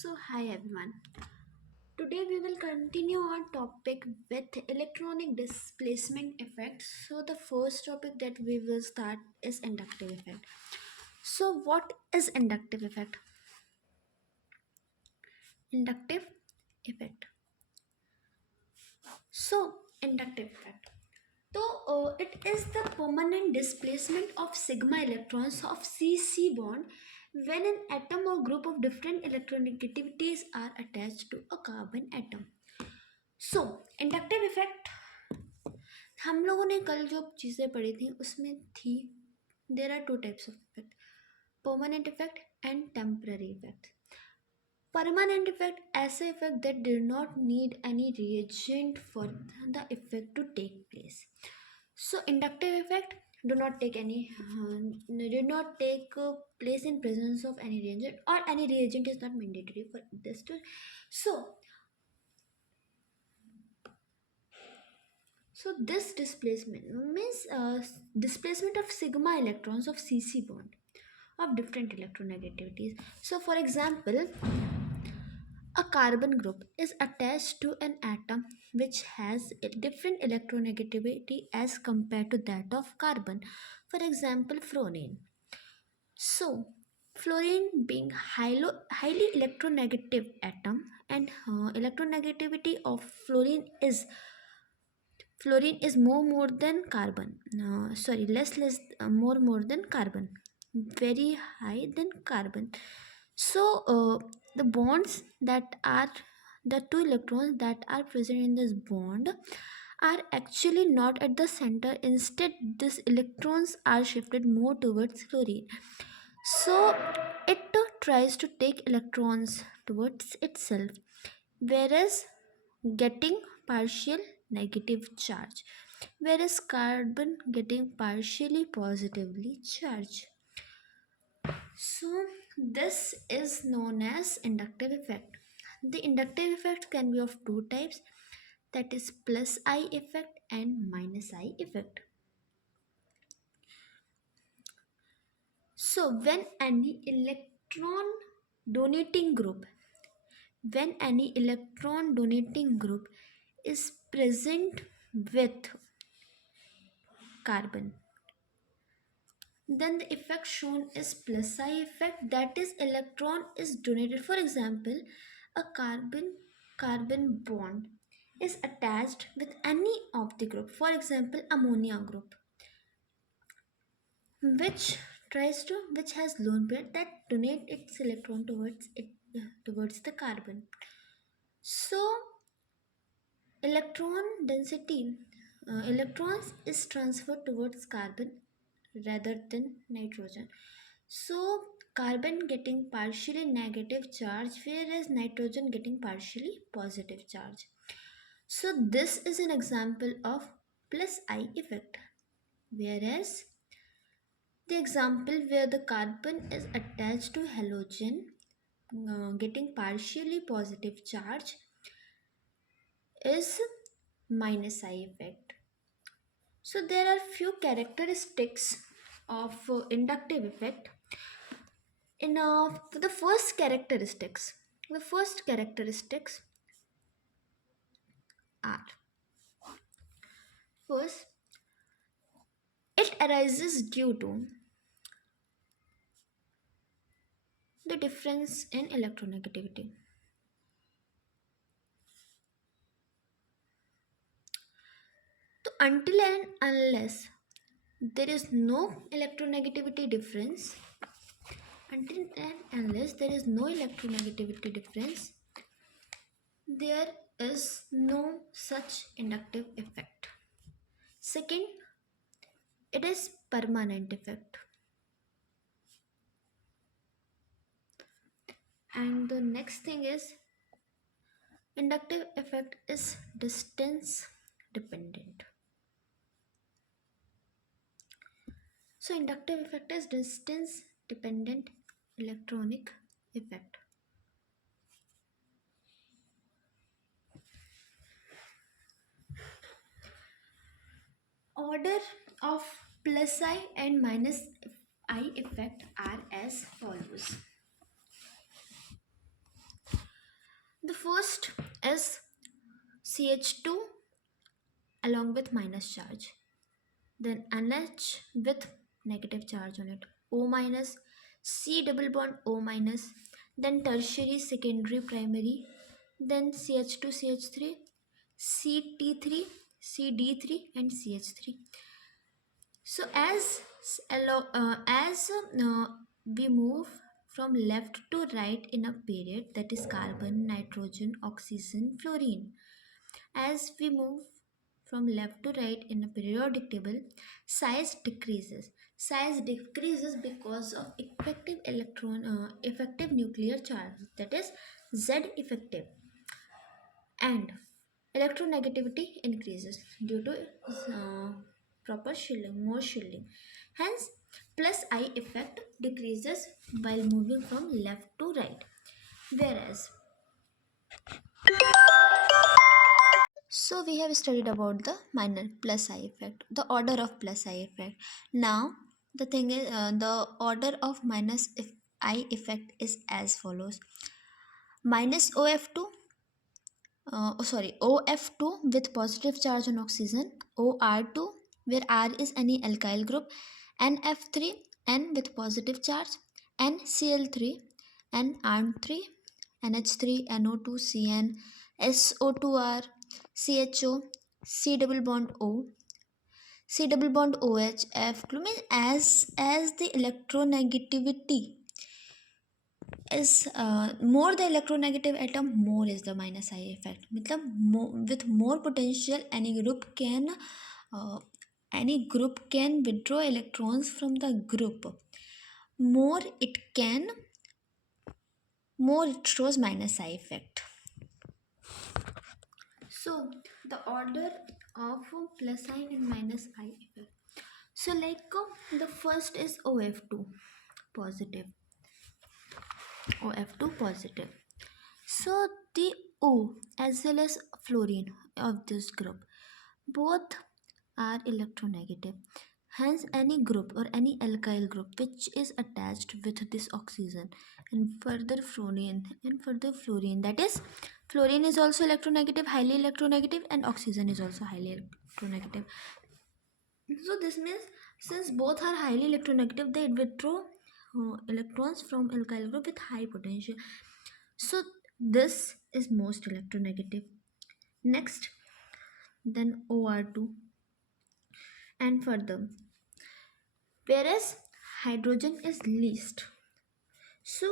Hi everyone. Today we will continue our topic with electronic displacement effect. The first topic that we will start is inductive effect. What is inductive effect? Inductive effect. Inductive effect. It is the permanent displacement of sigma electrons of C bond when an atom or group of different electronegativities are attached to a carbon atom. Inductive effect हम लोगों ने कल जो चीज़ें पढ़ी थी उसमें थी there are two types of effect permanent effect and temporary effect permanent effect ऐसे effect that did not need any reagent for the effect to take place inductive effect do not take any did not take place in presence of any reagent or any reagent is not mandatory for this to so So this displacement means displacement of sigma electrons of CC bond of different electronegativities. So for example, a carbon group is attached to an atom which has a different electronegativity as compared to that of carbon. For example, fluorine. So fluorine being highly electronegative atom and electronegativity of fluorine is more than carbon sorry less more than carbon, very high than carbon. So the bonds that are the two electrons that are present in this bond are actually not at the center. Instead, these electrons are shifted more towards fluorine. So it tries to take electrons towards itself, whereas getting partial negative charge, whereas carbon getting partially positively charged. So this is known as inductive effect. The inductive effect can be of two types, that is plus I effect and minus I effect. So when any donating group electron donating group is present with carbon, then the effect shown is plus I effect, that is electron is donated. For example, a carbon bond is attached with any of the group, for example ammonia group, which has lone pair that donate its electron towards the carbon. So electron density electrons is transferred towards carbon rather than nitrogen. So carbon getting partially negative charge, whereas nitrogen getting partially positive charge. So this is an example of plus I effect. Whereas the example where the carbon is attached to halogen getting partially positive charge is minus I effect. So there are few characteristics of inductive effect. The first characteristics are, first, it arises due to the difference in electronegativity. So until and unless there is no electronegativity difference, there is no such inductive effect. Second, it is permanent effect. And the next thing is inductive effect is distance dependent. So inductive effect is distance dependent electronic effect. Order of plus I and minus I effect are as follows. first is CH2 along with minus charge, then NH with negative charge on it, O minus, C double bond O minus, then tertiary, secondary, primary, then CH2, CH3, CT3, CD3, and CH3. So we move from left to right in a period, that is carbon, nitrogen, oxygen, fluorine. As we move from left to right in a periodic table, size decreases. Size decreases because of effective nuclear charge, that is Z effective, and electronegativity increases due to proper shielding, more shielding. Hence, plus I effect decreases while moving from left to right. Whereas, so we have studied about the minor plus I effect, the order of plus I effect. Now, the thing is, the order of minus if I effect is as follows: minus OF2, OF2 with positive charge on oxygen, OR2 where R is any alkyl group, NF3 N with positive charge, NCl3 Nr3, NH3 NO2 Cn, SO2R, CHO, C double bond O, C double bond OH, F glue. Means as the electronegativity is more the electronegative atom, more is the minus I effect. मतलब with more potential uh, any group can withdraw electrons from the group, more it can, more it shows minus I effect. So the order of plus sign and minus I effect. So the first is OF2 positive, OF2 positive. So the O as well as fluorine of this group both are electronegative. Hence, any group or any alkyl group which is attached with this oxygen and further fluorine, that is, fluorine is also electronegative, highly electronegative, and oxygen is also highly electronegative. So this means since both are highly electronegative, they withdraw electrons from alkyl group with high potential. So this is most electronegative. Next, then OR2 and further. Whereas hydrogen is least. So